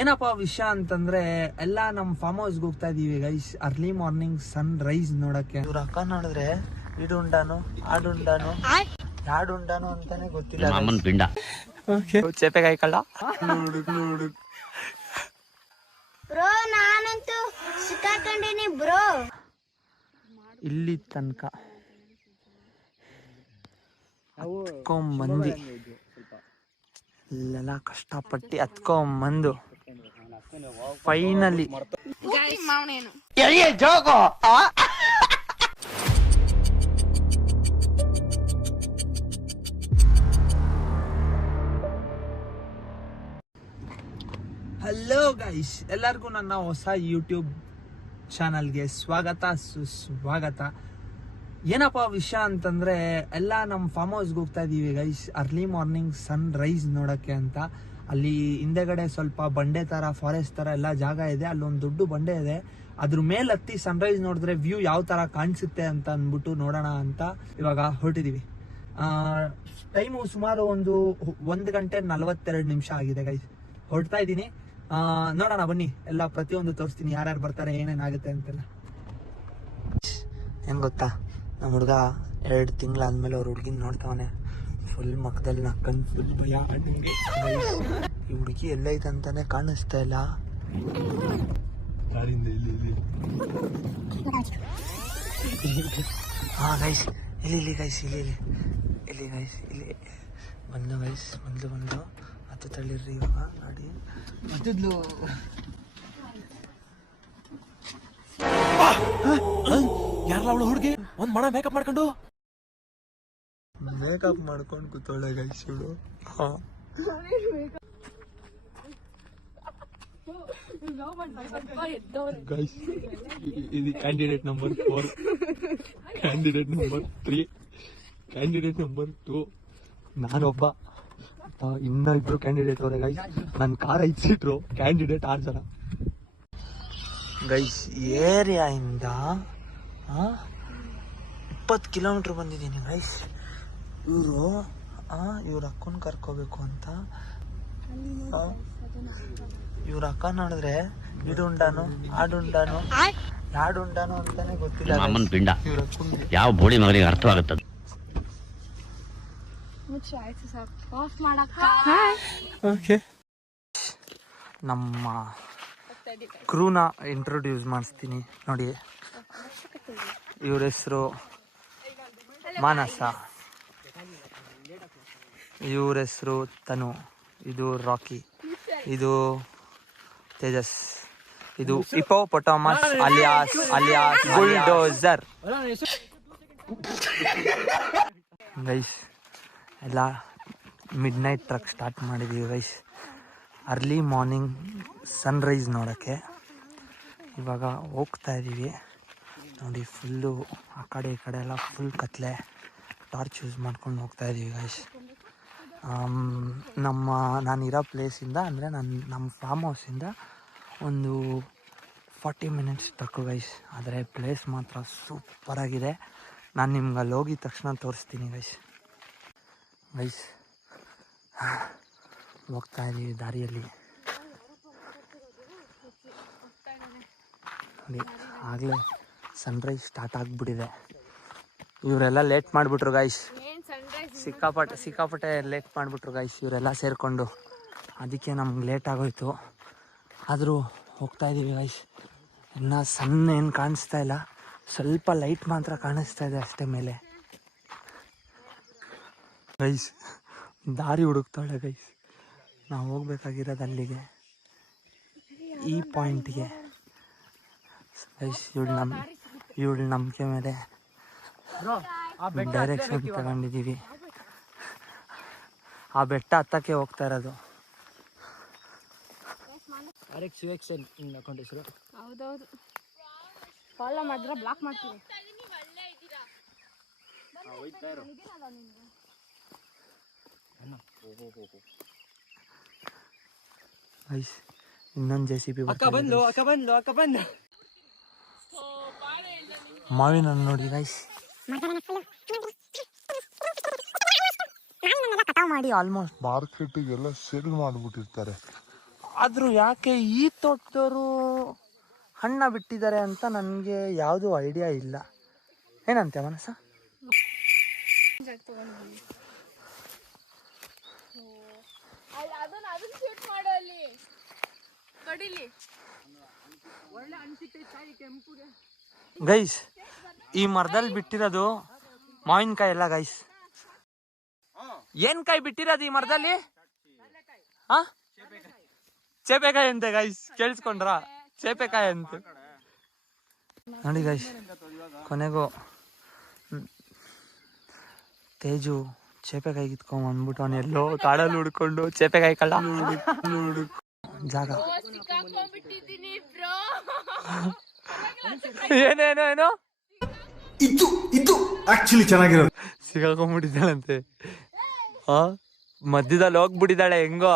ಏನಪ್ಪಾ ವಿಷಯ ಅಂತಂದ್ರೆ ಎಲ್ಲ ನಮ್ ಫಾರ್ಮ್ ಹೌಸ್ಗೆ ಹೋಗ್ತಾ ಇದೀವಿ ಗೈಸ್, ಅರ್ಲಿ ಮಾರ್ನಿಂಗ್ ಸನ್ ರೈಸ್ ನೋಡಕ್ಕೆ. ಇವ್ರ ಅಕ್ಕ ನೋಡಿದ್ರೆ ಇಡುಂಡಾನು ಆಡುಂಡಾನು ಯಾಡುಂಡಾನು ಅಂತಾನೆ ಗೊತ್ತಿಲ್ಲ. ಅಮ್ಮನ್ ಪಿಂಡ ಚೇಪೆಗಾಯಿ ಕಳ್ಳ ನೋಡು ಬ್ರೋ, ನಾನಂತೂ ಸಿಕ್ಕಾಕೊಂಡಿನಿ ಬ್ರೋ. ಇಲ್ಲಿ ತನಕ ಹತ್ಕೊಂಬಂದಿ, ಇಲ್ಲೆಲ್ಲ ಕಷ್ಟಪಟ್ಟು ಹತ್ಕೊಂಬಂದು ಫೈನಲಿ ಹಲೋ ಗೈಸ್, ಎಲ್ಲರಿಗೂ ನನ್ನ ಹೊಸ ಯೂಟ್ಯೂಬ್ ಚಾನಲ್ಗೆ ಸ್ವಾಗತ ಸುಸ್ವಾಗತ. ಏನಪ್ಪ ವಿಷಯ ಅಂತಂದ್ರೆ ಎಲ್ಲ ನಮ್ಮ ಫಾರ್ಮ್ ಹೌಸ್ಗೆ ಹೋಗ್ತಾ ಇದೀವಿ ಗೈಸ್, ಅರ್ಲಿ ಮಾರ್ನಿಂಗ್ ಸನ್ ರೈಸ್ ನೋಡಕ್ಕೆ ಅಂತ. ಅಲ್ಲಿ ಹಿಂದೆಗಡೆ ಸ್ವಲ್ಪ ಬಂಡೆ ತರ, ಫಾರೆಸ್ಟ್ ತರ ಎಲ್ಲ ಜಾಗ ಇದೆ. ಅಲ್ಲೊಂದು ದೊಡ್ಡ ಬಂಡೆ ಇದೆ, ಅದ್ರ ಮೇಲೆ ಹತ್ತಿ ಸನ್ ರೈಸ್ ನೋಡಿದ್ರೆ ವ್ಯೂ ಯಾವ ತರ ಕಾಣಿಸುತ್ತೆ ಅಂತ ಅಂದ್ಬಿಟ್ಟು ನೋಡೋಣ ಅಂತ ಇವಾಗ ಹೊರಟಿದೀವಿ. ಟೈಮು ಸುಮಾರು 1 ಗಂಟೆ 42 ನಿಮಿಷ ಆಗಿದೆ ಗೈಸ್. ಹೊರಡ್ತಾ ಇದ್ದೀನಿ, ನೋಡೋಣ ಬನ್ನಿ. ಎಲ್ಲ ಪ್ರತಿಯೊಂದು ತೋರಿಸ್ತೀನಿ, ಯಾರ್ಯಾರು ಬರ್ತಾರೆ, ಏನೇನಾಗುತ್ತೆ ಅಂತೆಲ್ಲ. ಏನ್ ಗೊತ್ತಾ, ನಮ್ಮ ಹುಡುಗ 2 ತಿಂಗಳಾದ್ಮೇಲೆ ಅವ್ರ ಹುಡುಗಿನ ನೋಡ್ತಾವನೆ. ಫುಲ್ ಮಕ್ಕದಲ್ಲಿ ನಕ್ಕಂಡು ಫುಲ್ ಭಯ. ಈ ಹುಡುಗಿ ಎಲ್ಲೈತೆ ಅಂತಾನೆ ಕಾಣಿಸ್ತಾ ಇಲ್ಲ. ಹಾ ಗೈಸ್, ಇಲ್ಲಿ ಗೈಸ್, ಇಲ್ಲಿ ಗೈಸ್, ಇಲ್ಲಿ ಬಂದು ಗೈಸ್, ಬಂದು ಹತ್ತು ತಳ್ಳಿರ್ರಿ ಇವಾಗ ಗಾಡಿ ಮತ್ತಿದ್ಲು. ಯಾರಲ್ಲ ಅವಳು ಹುಡುಗಿ ಒಂದ್ ಮಣ ಮೇಕಪ್ ಮಾಡ್ಕೊಂಡು ಕೂತೋಳೆ ಗೈಸ್ ಇವಳು. ಗೈಸ್, ಇದು candidate number 4, candidate number 3, candidate number 2, ನಾನೊಬ್ಬ. ಇನ್ನ 2 ಕ್ಯಾಂಡಿಡೇಟ್ ಅವರೇ ಗೈಸ್. ನನ್ನ ಕಾರ್ 5 ಸೀಟ್ರು, ಕ್ಯಾಂಡಿಡೇಟ್ 6 ಜನ ಗೈಸ್. ಏರಿಯಾಯಿಂದ 20 ಕಿಲೋಮೀಟರ್ ಬಂದಿದ್ದೀನಿ ಗೈಸ್. ಇವ್ರ ಅಕ್ಕನ ಕರ್ಕೋಬೇಕು ಅಂತ. ಇವ್ರ ಅಕ್ಕ ನೋಡಿದ್ರೆ ಇಡುಂಡಾನು ಆಡುಂಡಾನು ಯಾಡುಂಡಾನು ಅಂತಾನೆ ಗೊತ್ತಿಲ್ಲ. ಅಮ್ಮನ್ ಪಿಂಡ ಯಾವ ಬೋಳಿ ಮಗನಿಗೆ ಅರ್ಥವಾಗುತ್ತದೆ. ನಮ್ಮ ಕ್ರೂನ ಇಂಟ್ರೊಡ್ಯೂಸ್ ಮಾಡಿಸ್ತೀನಿ ನೋಡಿ. ಇವ್ರ ಹೆಸರು ಮಾನಸ, ಇವ್ರ ಹೆಸರು ತನು, ಇದು ರಾಕಿ, ಇದು ತೇಜಸ್, ಇದು ಹಿಪೋಪೊಟಾಮಸ್ ಅಲಿಯಾಸ್ ಬುಲ್ಡೋಸರ್. ಗೈಸ್ ಎಲ್ಲ ಮಿಡ್ ನೈಟ್ ಟ್ರಕ್ ಸ್ಟಾರ್ಟ್ ಮಾಡಿದ್ದೀವಿ ಗೈಸ್, ಅರ್ಲಿ ಮಾರ್ನಿಂಗ್ ಸನ್ ರೈಸ್ ನೋಡೋಕ್ಕೆ. ಇವಾಗ ಹೋಗ್ತಾ ಇದ್ದೀವಿ ನೋಡಿ. ಫುಲ್ಲು ಆ ಕಡೆ ಈ ಕಡೆ ಎಲ್ಲ ಫುಲ್ ಕತ್ಲೆ. ಟಾರ್ಚ್ ಯೂಸ್ ಮಾಡ್ಕೊಂಡು ಹೋಗ್ತಾ ಇದ್ದೀವಿ ಗೈಸ್. ನಾನಿರೋ ಪ್ಲೇಸಿಂದ ಅಂದರೆ ನಮ್ಮ ಫಾರ್ಮ್ ಹೌಸಿಂದ ಒಂದು 40 ಮಿನಿಟ್ಸ್ ಟ್ರಕ್ಕು ಗೈಸ್. ಆದರೆ ಪ್ಲೇಸ್ ಮಾತ್ರ ಸೂಪರಾಗಿದೆ. ನಾನು ನಿಮ್ಗೆ ಅಲ್ಲಿ ಹೋಗಿದ ತಕ್ಷಣ ತೋರಿಸ್ತೀನಿ ಗೈಸ್. ಹೋಗ್ತಾ ಇದ್ದೀವಿ ದಾರಿಯಲ್ಲಿ ನೋಡಿ. ಆಗಲೇ ಸನ್ರೈಸ್ ಸ್ಟಾರ್ಟ್ ಆಗಿಬಿಟ್ಟಿದೆ. ಇವರೆಲ್ಲ ಲೇಟ್ ಮಾಡಿಬಿಟ್ರು ಗೈಸ್, ಸಿಕ್ಕಾಪಟ್ಟೆ ಲೇಟ್ ಮಾಡಿಬಿಟ್ರು ಗೈಸ್ ಇವರೆಲ್ಲ ಸೇರಿಕೊಂಡು. ಅದಕ್ಕೆ ನಮ್ಗೆ ಲೇಟ್ ಆಗೋಯ್ತು. ಆದರೂ ಹೋಗ್ತಾ ಇದ್ದೀವಿ ಗೈಸ್. ಇನ್ನು ಸಣ್ಣ ಏನು ಕಾಣಿಸ್ತಾ ಇಲ್ಲ, ಸ್ವಲ್ಪ ಲೈಟ್ ಮಾತ್ರ ಕಾಣಿಸ್ತಾ ಇದೆ ಅಷ್ಟೇ ಮೇಲೆ. ಗೈಸ್ ದಾರಿ ಹುಡುಕ್ತಾಳೆ ಗೈಸ್. ನಾವು ಹೋಗ್ಬೇಕಾಗಿರೋದು ಅಲ್ಲಿಗೆ, ಈ ಪಾಯಿಂಟ್ಗೆ ಗೈಸ್. ಇವಳು ನಂಬಿಕೆ ಮೇಲೆ ಡೈರೆಕ್ಷನ್ ತಗೊಂಡಿದ್ದೀವಿ. ಆ ಬೆಟ್ಟ ಹತ್ತಕ್ಕೆ ಹೋಗ್ತಾ ಇರೋದು. ಹೌದೌದು, ಫಾಲೋ ಮಾಡಿದ್ರೆ ಬ್ಲಾಕ್ ಮಾಡ್ತೀವಿ. ಇನ್ನೊಂದು JCB ಬಂದು ಮಾವಿನ ಹಣ್ಣು ನೋಡಿ ಗೈಸ್. ಮಾಡಿ ಆಲ್ಮೋಸ್ಟ್ ಮಾರ್ಕೆಟಿಗೆಲ್ಲ ಸೇಲ್ ಮಾಡಿಬಿಟ್ಟಿರ್ತಾರೆ. ಆದರೂ ಯಾಕೆ ಈ ತೋಟದವರು ಹಣ್ಣ ಬಿಟ್ಟಿದ್ದಾರೆ ಅಂತ ನನಗೆ ಯಾವುದೂ ಐಡಿಯಾ ಇಲ್ಲ. ಏನಂತೆ ಮನಸ್ಸ? ಗೈಸ್, ಈ ಮರದಲ್ಲಿ ಬಿಟ್ಟಿರೋದು ಮಾವಿನಕಾಯಿ ಎಲ್ಲ ಗೈಸ್. ಏನ್ ಕಾಯಿ ಬಿಟ್ಟಿರೋದು ಈ ಮರದಲ್ಲಿ? ಚೇಪೆಕಾಯಿ ಅಂತೆ ಗೈಸ್, ಕೇಳಿಸ್ಕೊಂಡ್ರ? ಚೇಪೆಕಾಯಿ ಅಂತೆ ನೋಡಿ ಗೈಸ್. ಕೊನೆಗೂ ತೇಜು ಚೇಪೆಕಾಯಿ ಕಿತ್ಕೊಂಡ್ ಬಂದ್ಬಿಟ್ಟು ಅವನು ಎಲ್ಲೋ ಕಾಡಲ್ಲಿ ಹುಡ್ಕೊಂಡು ಚೇಪೆಕಾಯಿ ಕಳ್ಳ ಜಾಗ. ಏನೇನೋ ಇದು ಆಕ್ಚುಲಿ ಚೆನ್ನಾಗಿರೋದು. ಸಿಗಾಕೊಂಡ್ಬಿಟ್ಟಿದ್ದಾಳಂತೆ. ಮಧ್ಯದಲ್ಲಿ ಹೋಗ್ಬಿಟ್ಟಿದ್ದಾಳೆ, ಹೆಂಗೋ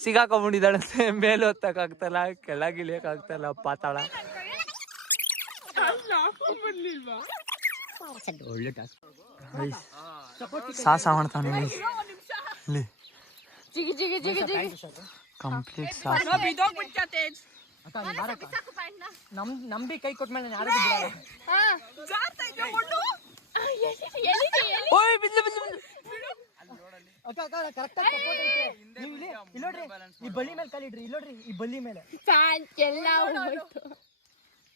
ಸಿಗಾಕೊಂಡ್ಬಿಟ್ಟಿದ್ದಾಳಂತೆ. ಮೇಲೆ ಹೊತ್ತಕ್ಕಾಗ್ತಲ್ಲ, ಕೆಳಗಿಳಿಯಕ್ಕಾಗ್ತಲ್ಲ, ಪಾತಾಳ. ಒಳ್ಳೆ ಸಾಹಸ ಮಾಡ್ತಾನೆ ಕಂಪ್ಲೀಟ್ ಸಾಹಸ. ನಂಬಿ ಕೈ ಕೊಟ್ಮೇಲೆ ಯಾರು ಈ ಬಳ್ಳಿ ಮೇಲೆ ಕಾಲಿಡ್ರಿ. ಇಲ್ಲೋಡ್ರಿ, ಈ ಬಳ್ಳಿ ಮೇಲೆ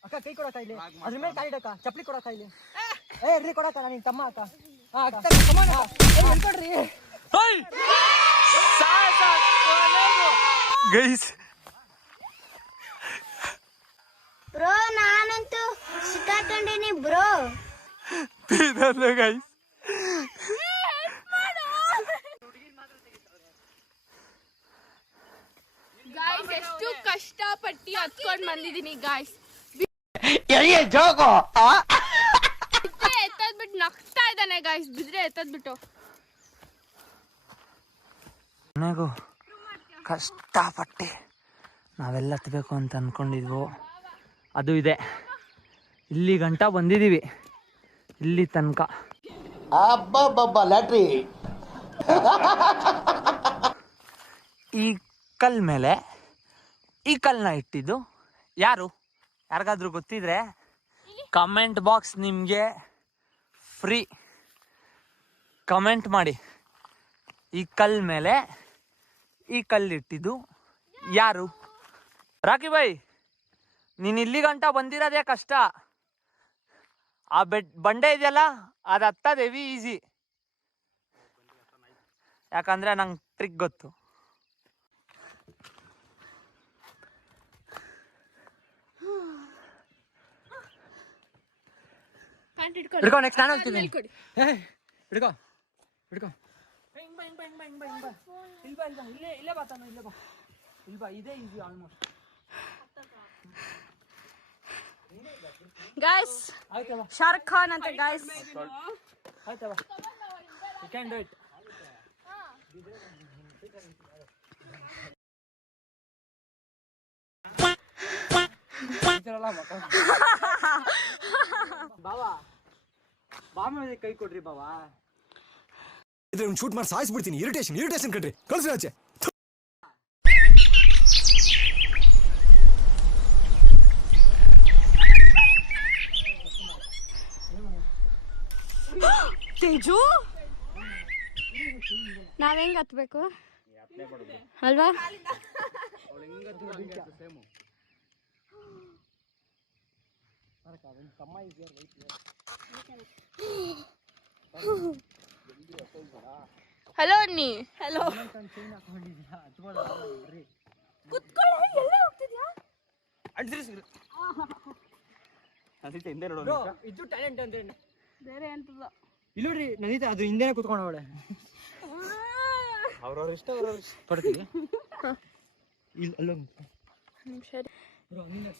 ಅಕ್ಕ ಕೈ ಕೊಡಕ್ಕ ಇಲ್ಲಿ, ಅದ್ರ ಮೇಲೆ ಕಾಲಿಡಕ್ಕ. ಚಪ್ಪಲಿ ಕೊಡಕ್ಕ ಇಲ್ಲಿ. ಇರ್ಲಿ ಕೊಡಕ್ಕ, ನಾನು ತಮ್ಮ ಅಕ್ಕ. ಕೊಡ್ರಿ ಗೈಸ್. ಬ್ರೋ ನಾನಂತೂ ಸಿಕ್ಕಾಕೊಂಡಿನಿ ಬ್ರೋ. ಗೈಸ್ ಎಷ್ಟು ಕಷ್ಟಪಟ್ಟು ಹತ್ಕೊಂಡ್ ಬಂದಿದೀನಿ ಗಾಯ್ಸ್. ಎತ್ತದ್ಬಿಟ್ಟು ನಗ್ತಾ ಇದ್ದಾನೆ ಗಾಯ್ಸ್. ಬಿದ್ರೆ ಎತ್ತದ್ಬಿಟ್ಟು ಕೊನೆಗೂ ಕಷ್ಟಪಟ್ಟೆ ನಾವೆಲ್ಲ ಹತ್ಬೇಕು ಅಂತ ಅನ್ಕೊಂಡಿದ್ವು. ಅದು ಇದೆ, ಇಲ್ಲಿ ಗಂಟ ಬಂದಿದ್ದೀವಿ, ಇಲ್ಲಿ ತನಕ. ಈ ಕಲ್ ಮೇಲೆ ಈ ಕಲ್ಲನ್ನ ಇಟ್ಟಿದ್ದು ಯಾರು? ಯಾರಿಗಾದ್ರೂ ಗೊತ್ತಿದ್ರೆ ಕಮೆಂಟ್ ಬಾಕ್ಸ್ ನಿಮಗೆ ಫ್ರೀ ಕಮೆಂಟ್ ಮಾಡಿ. ಈ ಕಲ್ ಮೇಲೆ ಈ ಕಲ್ಲಿಟ್ಟಿದ್ದು ಯಾರು? ರಾಕಿ ಬಾಯ್, ನೀನು ಇಲ್ಲಿ ಗಂಟ ಬಂದಿರೋದೇ ಕಷ್ಟ. ಆ ಬಂಡೆ ಇದೆಯಲ್ಲ, ಅದು ಹತ್ತದ ಹೆವಿ ಈಸಿ. ಯಾಕಂದ್ರೆ ನಂಗೆ ಟ್ರಿಕ್ ಗೊತ್ತು. ಹಿಡ್ಕೊ, ನೆಕ್ಸ್ಟ್ ನಾನು ಹೋಗ್ತೀನಿ. ಹಿಡ್ಕೊ ಹಿಡ್ಕೊ. ಇಲ್ಲೇ ಬಾ ತಾನು, ಇಲ್ಲೇ ಬಾ, ಇಲ್ಲಿ ಬಾ. ಇದೇ easy almost. Guys, Shahrukh Khan ಅಂತ ಗಾಯ್ಸ್. ಆಯ್ತಾ ಬಾ, ಯು ಕ್ಯಾನ್ ಡೂ ಇಟ್. ಬಾವಾ, ಬಾ ಮೇಲೆ ಕೈ ಕೊಡ್ರಿ ಬಾವಾ. ಇದ್ರೆ ಒಂದು ಶೂಟ್ ಮಾಡಿ ಸಾಯಿಸ್ಬಿಡ್ತೀನಿ. ಇರಿಟೇಷನ್ ಕಣ್ರಿ, ಕಳ್ಸಿ ಆಚೆ. ತೇಜು, ನಾವ್ ಹೆಂಗ್ ಹತ್ಬೇಕು ಅಲ್ವಾ? ಹಲೋ ಅನ್ನಿ. ಹಲೋ, ಇದು ಟ್ಯಾಲೆಂಟ್ ಅಂದ್ರೆ ಬೇರೆ ಎಂತಲ್ಲ. ಇಲ್ಲಿ ನೋಡ್ರಿ ನನಿತಾ, ಅದು ಹಿಂದೆನೆ ಕುತ್ಕೊಂಡವಳೆ. ಅವ್ರವ್ರ ಇಷ್ಟ, ಅವ್ರವ್ರ ಪಡ್ತೀವಿ. ಇಲ್ಲಿ ಅಲ್ಲೊಂದು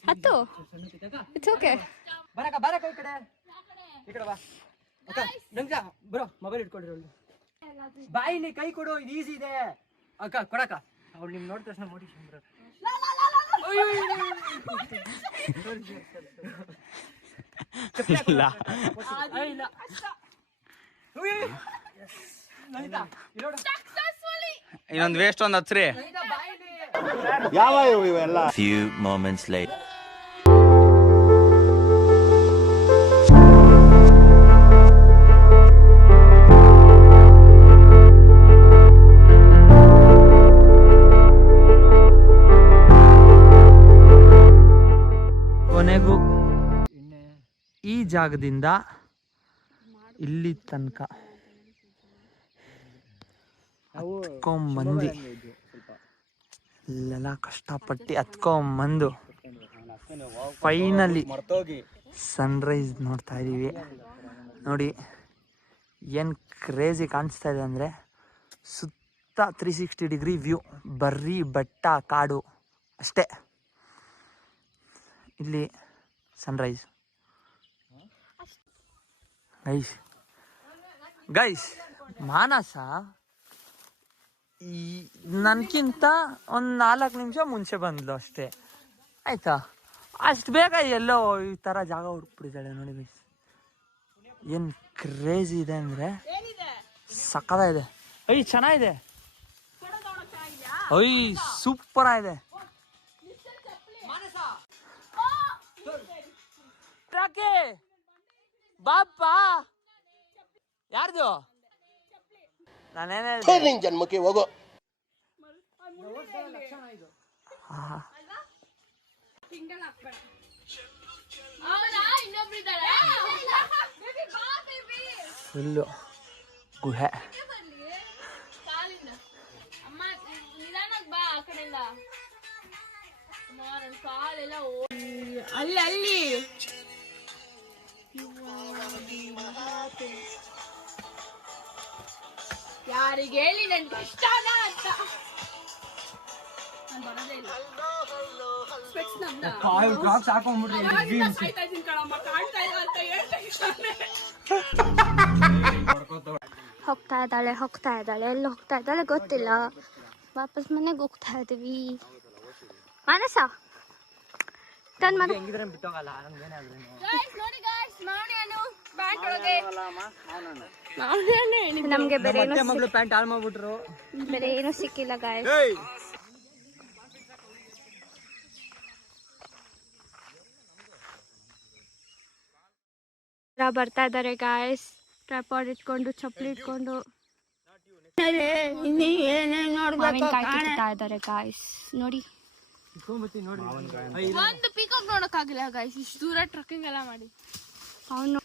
ಹತ್ತು. It's okay. ಬರಕ ಬರಕ ಈ ಕಡೆ ಬಾ ಅಕ್ಕ. ನಂಜ ಬ್ರೋ, ಮೊಬೈಲ್ ಇಟ್ಕೊಡ್ರಿ. ಒಂದು ಬಾಯಿಲಿ ಕೈ ಕೊಡು, ಇದು ಈಸಿ ಇದೆ ಅಕ್ಕ. ಕೊಡಕ ಅವ್ಳು ನಿಮ್ ನೋಡಿದ ತಕ್ಷಣ ಮೋಟಿವೇಶನ್ ಬರುತ್ತೆ. ಇನ್ನೊಂದು ವೇಸ್ಟ್ ಒಂದು ಹಚ್ಚ್ರಿ. Few moments later. ಕೊನೆಗೂ ಈ ಜಾಗದಿಂದ ಇಲ್ಲಿ ತನಕ ಹತ್ಕೊಂಬಂದು ಇಲ್ಲೆಲ್ಲ ಕಷ್ಟಪಟ್ಟು ಹತ್ಕೊಂಬಂದು ಫೈನಲಿ ಸನ್ರೈಸ್ ನೋಡ್ತಾ ಇದ್ದೀವಿ. ನೋಡಿ ಏನು ಕ್ರೇಜಿ ಕಾಣಿಸ್ತಾ ಇದೆ ಅಂದರೆ ಸುತ್ತ 360 ಡಿಗ್ರಿ ವ್ಯೂ, ಬರೀ ಬೆಟ್ಟ ಕಾಡು ಅಷ್ಟೇ. ಇಲ್ಲಿ ಸನ್ರೈಸ್. ಗೈಸ್ ಮಾನಸ ಈ ನನಗಿಂತ ಒಂದು 4 ನಿಮಿಷ ಮುಂಚೆ ಬಂದ್ಲು ಅಷ್ಟೇ ಆಯ್ತಾ. ಅಷ್ಟು ಬೇಗ ಎಲ್ಲೋ ಈ ಥರ ಜಾಗ ಹುಡುಕ್ಬಿಟ್ಟಿದ್ದಾಳೆ ನೋಡಿ ಗೈಸ್. ಏನು ಕ್ರೇಜಿ ಇದೆ ಅಂದರೆ ಸಕ್ಕತ್ತಾಗಿದೆ. ಚೆನ್ನಾಗಿದೆ. ಸೂಪರ್ ಆಗಿದೆ. ಬಾಪ ಯಾರ್ದು ನಾನೇನೇ ಜನ್ಮಕ್ಕೆ ಹೋಗೋ. ಫುಲ್ಲು ಗುಹೆ. ಅಲ್ಲಿ ಅಲ್ಲಿ ಯಾರಿಗೆ ಹೇಳಿ ನನ್ಗೆ ಇಷ್ಟನಾ ಅಂತ ನಾನು ಬರೋದೇ ಇಲ್ಲ. ಹೋಗ್ತಾ ಇದ್ದಾಳೆ ಎಲ್ಲಿ ಹೋಗ್ತಾ ಇದ್ದಾಳೆ ಗೊತ್ತಿಲ್ಲ. ವಾಪಸ್ ಮನೆಗೆ ಹೋಗ್ತಾ ಇದೀವಿ. ಮಾನಸ ಟರ್ನ್ ಮಾಡು. ನಮ್ಗೆ ಬೇರೆ ಏನು ಸಿಕ್ಕಿಲ್ಲ ಗಾಯ್ಸ್. ಬರ್ತಾ ಇದ್ದಾರೆ ಗಾಯ್ಸ್, ಟ್ರೈಪಾಡ್ ಇಟ್ಕೊಂಡು ಚಪ್ಪಲಿ ಇಟ್ಕೊಂಡು ಮಾವಿನಕಾಯಿ ಕಿತ್ತಾ ಇದ್ದಾರೆ ಗಾಯ್ಸ್. ನೋಡಿ ಒಂದು ಪೀಕಾಕ್ ನೋಡಕ್ಕಾಗಿಲ್ಲ ಗಾಯ್ಸ್, ಇಷ್ಟು ದೂರ ಟ್ರಕ್ಕಿಂಗ್ ಎಲ್ಲ ಮಾಡಿ. ಅವನು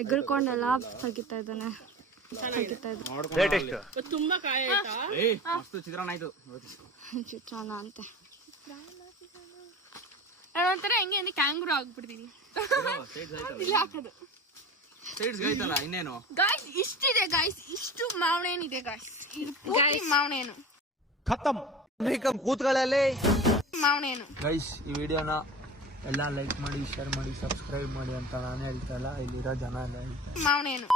ಎಗರ್ಕೊಂಡೆಲ್ಲ ತೆಗಿತಾ ಇದ್ದಾನೆ. ತುಂಬಾ ಕಾಯಿ ಚಿತ್ರಾನ್ನ ಅಂತ ಒಂಥರ ಹೆಂಗೆ ಅಂದ್ರೆ ಕ್ಯಾಂಗ್ರೂ ಆಗ್ಬಿಡ್ತೀನಿ. ಗಾಯ್ಸ್ ಇಷ್ಟಿದೆ ಗಾಯ್ಸ್, ಇಷ್ಟು ಮಾವನೇನಿದೆ ಗಾಯ್ಸ್. ಇದು ಪೂರ್ತಿ ಮಾವನೇನು ಮಾವನೇನು. ಗೈಸ್ ಈ ವಿಡಿಯೋನ ಎಲ್ಲ ಲೈಕ್ ಮಾಡಿ, ಶೇರ್ ಮಾಡಿ, ಸಬ್ಸ್ಕ್ರೈಬ್ ಮಾಡಿ ಅಂತ ನಾನು ಹೇಳ್ತಾ ಇಲ್ಲ, ಇಲ್ಲಿರೋ ಜನ ಎಲ್ಲ ಹೇಳ್ತಾರೆ ಮಾವನೇನು.